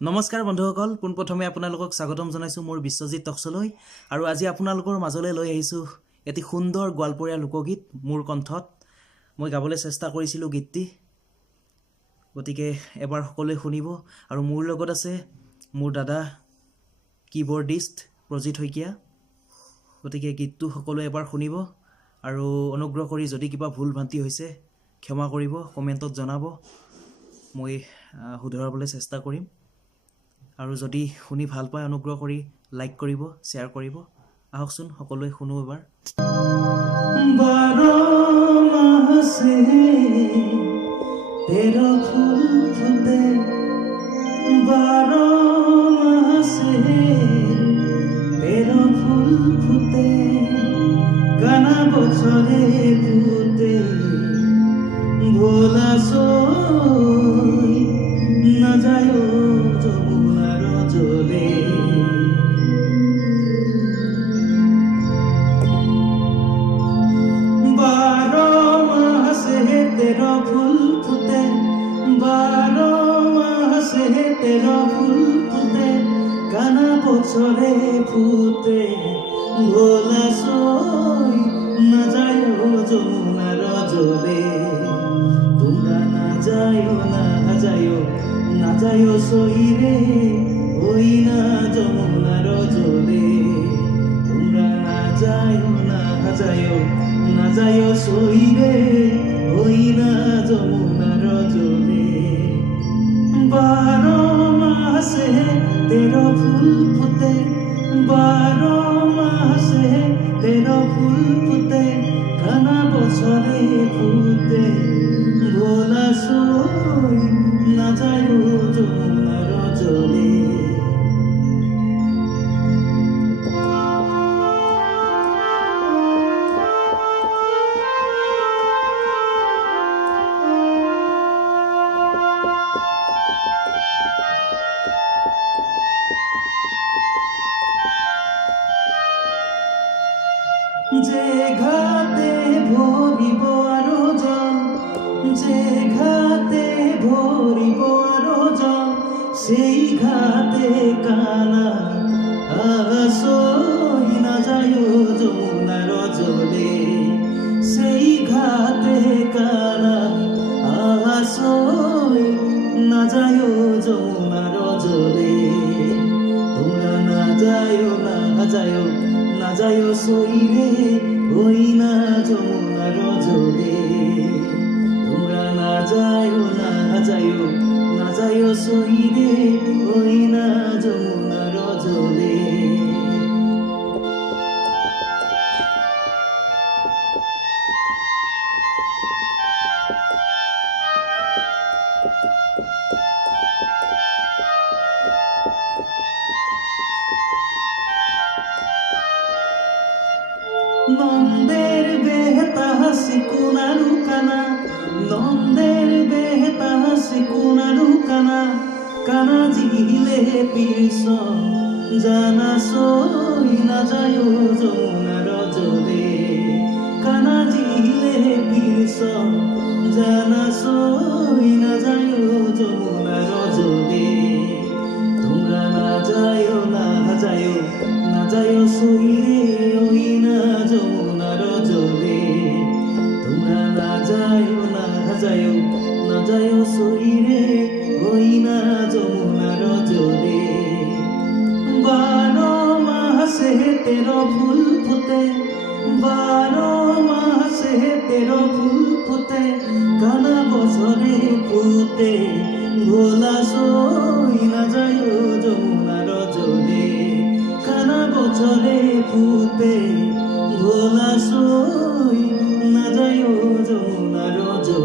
নমস্কাৰ বন্ধুসকল, পোনপ্ৰথমে আপোনালোকক স্বাগতম জনাইছোঁ মোৰ বিশ্বজিৎ টকছলৈ। আৰু আজি আপোনালোকৰ মাজলৈ লৈ আহিছোঁ এটি সুন্দৰ গোৱালপৰীয়া লোকগীত মোৰ কণ্ঠত। মই গাবলৈ চেষ্টা কৰিছিলোঁ গীতটি, গতিকে এবাৰ সকলোৱে শুনিব। আৰু মোৰ লগত আছে মোৰ দাদা কীবৰ্ডিষ্ট-প্ৰজিত শইকীয়া। গতিকে গীতটো সকলোৱে এবাৰ শুনিব আৰু অনুগ্ৰহ কৰি যদি কিবা ভুল ভ্ৰান্তি হৈছে ক্ষমা কৰিব, কমেণ্টত জনাব, মই শুধৰাবলৈ চেষ্টা কৰিম। আৰু যদি শুনি ভাল পায় অনুগ্ৰহ কৰি লাইক কৰিব, শ্বেয়াৰ কৰিব। আহকচোন সকলোৱে শুনো এবাৰ। 12 মাহ से तेरा फूल फूटे, 12 माह से तेरा फूल फूटे, काना बछरे फूटे, भोला सोई ना जायो যমুনার জলে। 12 মাস তেরা ফুল ফুটে, 12 মাস তেরা ফুল ফুটে, কানা বছরে ফুটে, ভোলা সই না যায় যমুনার জলে। তোমরা না যায় না যায় না যায় সইরে ওই না যমুনার জলে। তোমরা না যায় না যায় না যায় সইরে ওই না যমুনার জলে। 12 মাসে তেরো ফুল ফুটে, 12 মাসে তেরো ফুল ফুটে, কানা বছরে ফুটে, ভোলা সই না যায় যমুনার জলে। যে ঘাটে ভরিব আরো জল, যে ঘাটে ভরিব আরো জল, সেই ঘাটে কানা আসই না যায় যমুনার জলে। সেই ঘাটে কানা আসই না যায় যমুনার জলে। তোমরা না যায় না যায় না যায় সইরে ওই না যমুনার জলে। তোমরা না যায় না যায় না যায় সইরে ওই না যমুনার জলে। নন্দের বেহতা হাসি কোনারু কানা, নন্দের বেহতা হাসি কোনারু কানা, কানা জিলে পিস জানা সই না যায় যমুনার জলে। কানা জিলে পিস জানা সই না যায় যমুনার জলে। তোমরা না যায় না যায় না যায় সইরে ওই না যমুনার জলে। তোমরা না যায় না যায় না যায় সইরে ওই না যমুনার জলে। 12 মাসে তেরো ফুল ফুটে, 12 মাসে তেরো ফুল ফুটে, কানা বছরে ফুটে, ভোলা সই না যায় যমুনার জলে। কানা বছরে ফুটে, ভোলা সই না যায় যমুনার জলে।